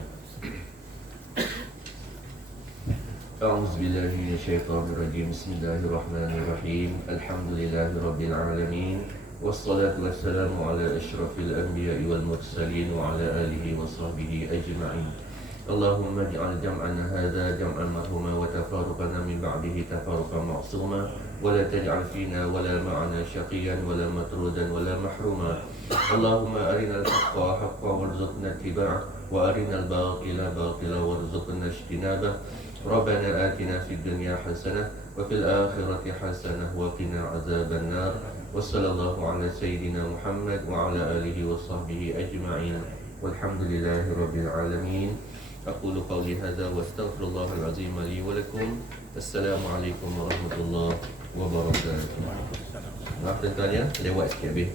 أعوذ بالله من الشيطان الرجيم بسم الله الرحمن الرحيم الحمد لله رب العالمين والصلاة والسلام على أشرف الأنبياء والمرسلين وعلى آله وصحبه أجمعين اللهم اجعل جمعنا هذا جمعا مرحوما وتفارقنا من بعده تفارقا معصوما ولا تجعل فينا ولا معنا شقيا ولا مطرودا ولا محروما اللهم أرنا الحق حقا وارزقنا اتباعه وأرنا الباطل باطلا وارزقنا اجتنابه ربنا آتنا في الدنيا حسنة وفي الآخرة حسنة وقنا عذاب النار وصلى الله على سيدنا محمد وعلى آله وصحبه أجمعين والحمد لله رب العالمين أقول قولي هذا واستغفر الله العظيم لي ولكم السلام عليكم ورحمة الله wabarakatuh. Maaf tuan-tuan ya, lewat sikit habis.